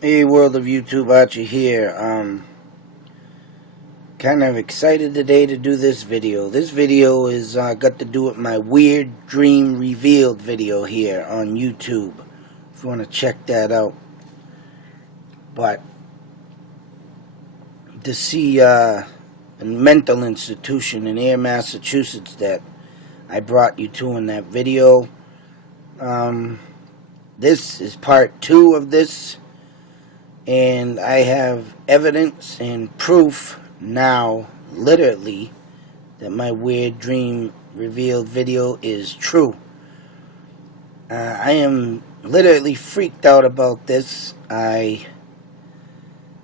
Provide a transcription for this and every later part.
Hey, world of YouTube, Archie here. Kind of excited today to do this video. This video is got to do with my weird dream revealed video here on YouTube. If you want to check that out. But to see a mental institution in Air, Massachusetts that I brought you to in that video. This is part 2 of this. And I have evidence and proof now, literally, that my weird dream revealed video is true. I am literally freaked out about this. I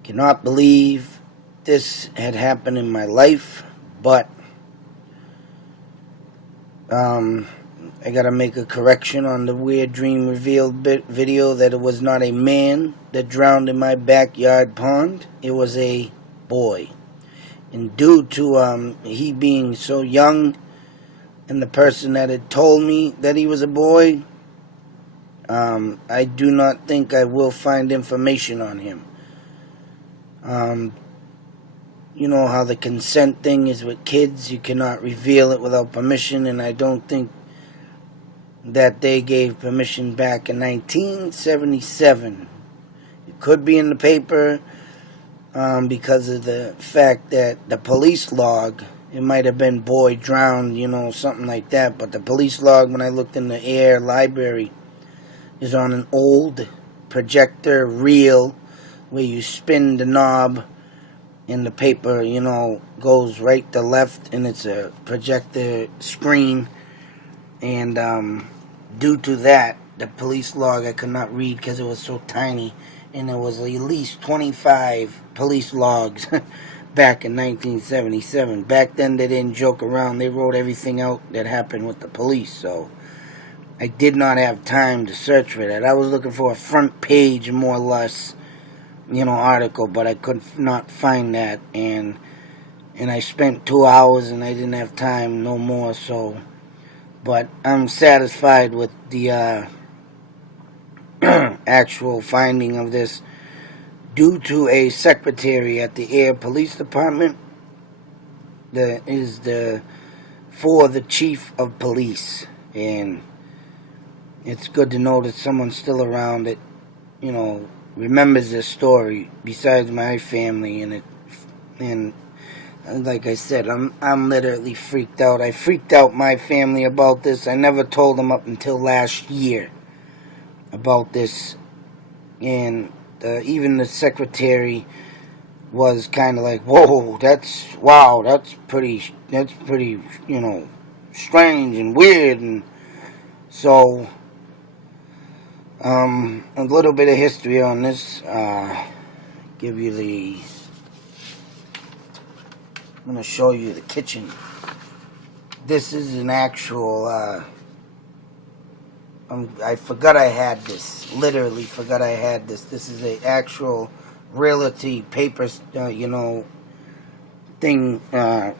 cannot believe this had happened in my life, but I gotta make a correction on the weird dream revealed video that it was not a man that drowned in my backyard pond. It was a boy. And due to he being so young and the person that had told me that he was a boy, I do not think I will find information on him. You know how the consent thing is with kids. You cannot reveal it without permission, and I don't think that they gave permission back in 1977. It could be in the paper because of the fact that the police log, it might have been boy drowned, you know, something like that. But the police log, when I looked in the Air library, is on an old projector reel where you spin the knob and the paper, you know, goes right to left, and it's a projector screen. And due to that, the police log I could not read because it was so tiny, and there was at least 25 police logs back in 1977. Back then they didn't joke around. They wrote everything out that happened with the police, so I did not have time to search for that. I was looking for a front page, more or less, you know, article, but I could not find that, and I spent 2 hours and I didn't have time no more, so. But I'm satisfied with the actual finding of this due to a secretary at the Air Police Department that is for the chief of police. And it's good to know that someone's still around that, you know, remembers this story besides my family. And like I said, I'm literally freaked out. I freaked out my family about this. I never told them up until last year about this, and even the secretary was kind of like, "Whoa, that's pretty, you know, strange and weird." And so, a little bit of history on this. Give you the. I'm going to show you the kitchen. This is an actual, I forgot I had this. Literally forgot I had this. This is an actual realty paper, you know, thing on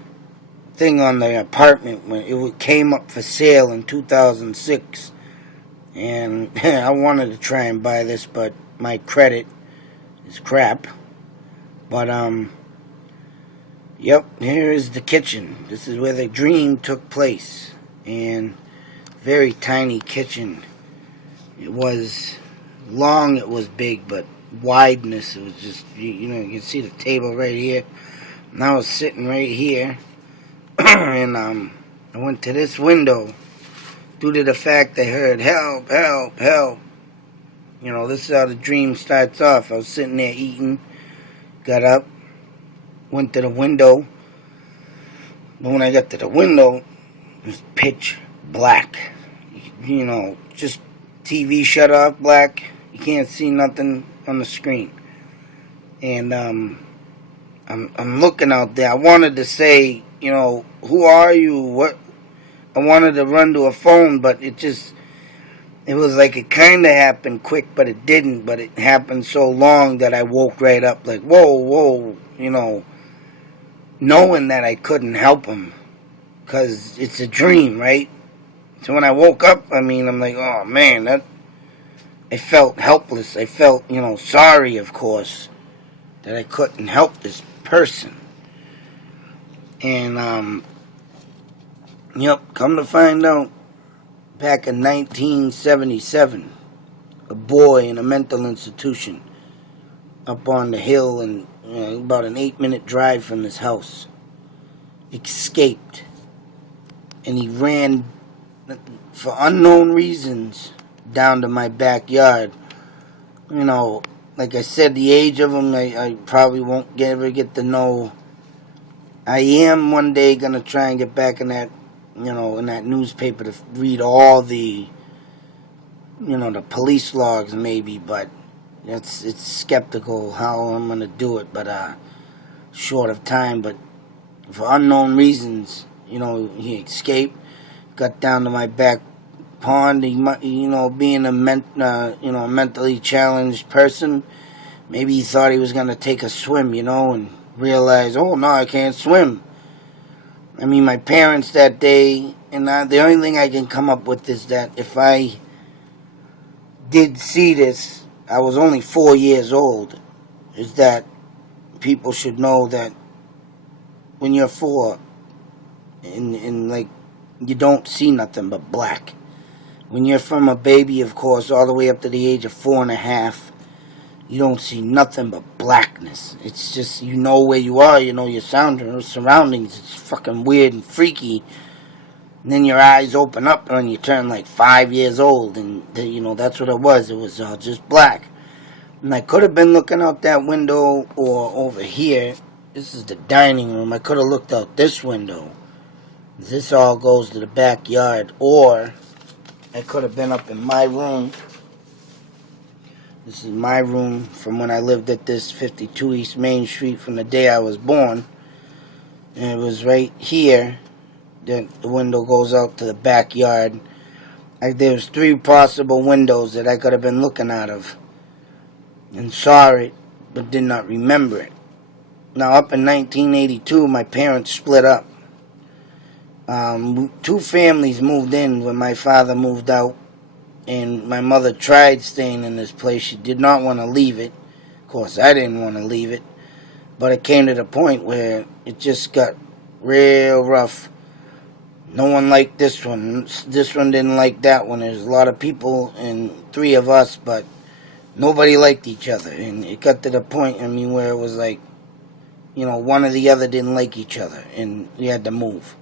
the apartment when it came up for sale in 2006. And I wanted to try and buy this, but my credit is crap. But, yep, here is the kitchen. This is where the dream took place. And very tiny kitchen. It was long, it was big, but wideness, it was just, you know, you can see the table right here. And I was sitting right here. And I went to this window due to the fact I heard, "Help, help, help." You know, this is how the dream starts off. I was sitting there eating, got up, went to the window, but when I got to the window, it was pitch black. You know, just TV shut off black. You can't see nothing on the screen. And I'm looking out there. I wanted to say, you know, "Who are you?" What? I wanted to run to a phone, but it was like it kind of happened quick, but it didn't. But it happened so long that I woke right up like, whoa, whoa, you know, knowing that I couldn't help him because it's a dream, right? So when I woke up, I mean, I'm like, oh man, that I felt helpless. I felt, sorry, of course, that I couldn't help this person. And, come to find out, back in 1977, a boy in a mental institution up on the hill and about an 8-minute drive from his house escaped. And he ran, for unknown reasons, down to my backyard. Like I said, the age of him, I probably won't ever get to know. I am one day going to try and get back in that, in that newspaper to read all the, the police logs maybe, but it's skeptical how I'm going to do it, but short of time. But for unknown reasons, he escaped, got down to my back pond. He, being a mentally challenged person, maybe he thought he was going to take a swim, and realize, oh, no, I can't swim. I mean, my parents that day, and the only thing I can come up with is that if I did see this, I was only 4 years old, is that people should know that when you're 4, and like, you don't see nothing but black. When you're from a baby, of course, all the way up to the age of 4.5, you don't see nothing but blackness. It's just, where you are, your surroundings. It's fucking weird and freaky. And then your eyes open up when you turn like 5 years old, and that's what it was. It was just black. And I could have been looking out that window or over here. This is the dining room. I could have looked out this window. This all goes to the backyard. Or I could have been up in my room. This is my room from when I lived at this 52 East Main Street from the day I was born. And it was right here that the window goes out to the backyard. There's 3 possible windows that I could have been looking out of. And saw it, but did not remember it. Now, up in 1982, my parents split up. 2 families moved in when my father moved out. And my mother tried staying in this place. She did not want to leave it. Of course, I didn't want to leave it. But it came to the point where it just got real rough. No one liked this one. This one didn't like that one. There's a lot of people and 3 of us, but nobody liked each other. And it got to the point, where it was like, one or the other didn't like each other. And we had to move.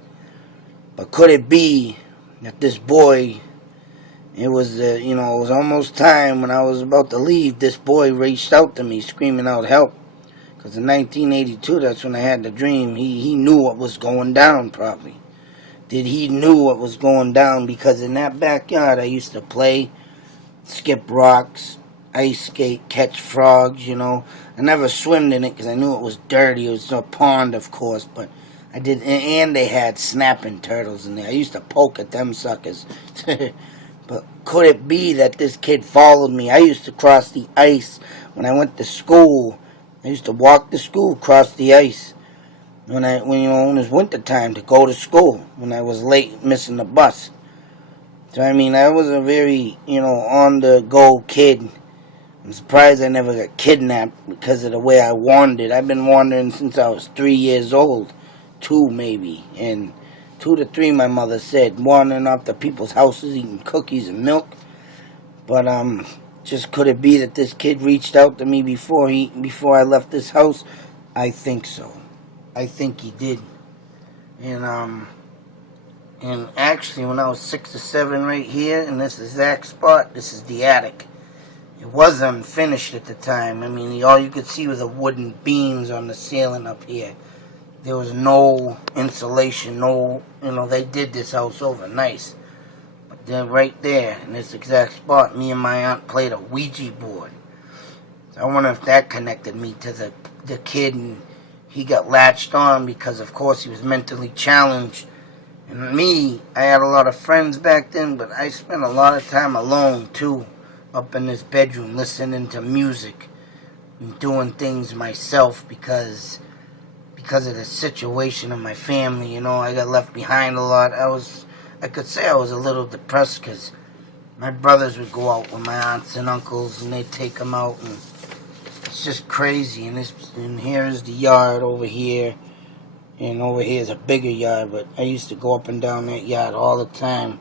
But could it be that this boy... It was, it was almost time when I was about to leave. This boy reached out to me, screaming out help. Because in 1982, that's when I had the dream. He knew what was going down, probably. He knew what was going down, because in that backyard, I used to play, skip rocks, ice skate, catch frogs, I never swam in it because I knew it was dirty. It was a pond, of course, but I did. And they had snapping turtles in there. I used to poke at them suckers. But could it be that this kid followed me? I used to cross the ice when I went to school. I used to walk to school, cross the ice when it was winter time to go to school, when I was late missing the bus. So I was a very, on the go kid. I'm surprised I never got kidnapped because of the way I wandered. I've been wandering since I was 3 years old, 2 maybe, and 2 to 3, my mother said, wandering off to people's houses, eating cookies and milk. But just could it be that this kid reached out to me before I left this house? I think so. I think he did. And actually, when I was 6 or 7, right here in this exact spot, this is the attic. It was unfinished at the time. All you could see was the wooden beams on the ceiling up here. There was no insulation, they did this house over nice. But then right there, in this exact spot, me and my aunt played a Ouija board. So I wonder if that connected me to the kid, and he got latched on because, of course, he was mentally challenged. And me, I had a lot of friends back then, but I spent a lot of time alone, too, up in this bedroom, listening to music and doing things myself because of the situation of my family. I got left behind a lot. I could say I was a little depressed because My brothers would go out with my aunts and uncles, and they'd take them out, and it's just crazy. And here's the yard over here, and over here is a bigger yard, but I used to go up and down that yard all the time.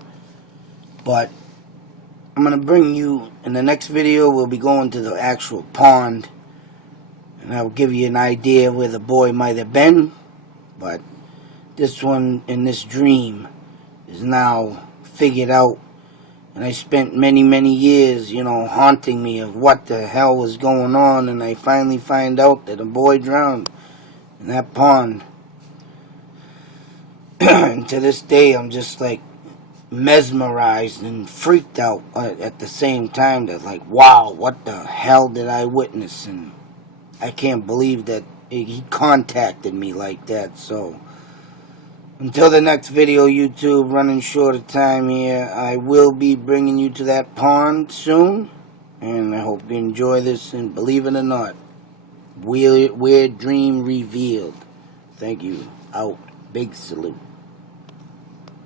But I'm going to bring you, in the next video, we'll be going to the actual pond, and I'll give you an idea of where the boy might have been. But this one, in this dream, is now figured out. And I spent many, many years, haunting me of what the hell was going on. And I finally find out that a boy drowned in that pond. And to this day, I'm just like mesmerized and freaked out at the same time. That like, wow, what the hell did I witness? And I can't believe that he contacted me like that. So until the next video, YouTube, running short of time here, I will be bringing you to that pond soon. And I hope you enjoy this, and believe it or not, weird dream revealed. Thank you. Out. Big salute.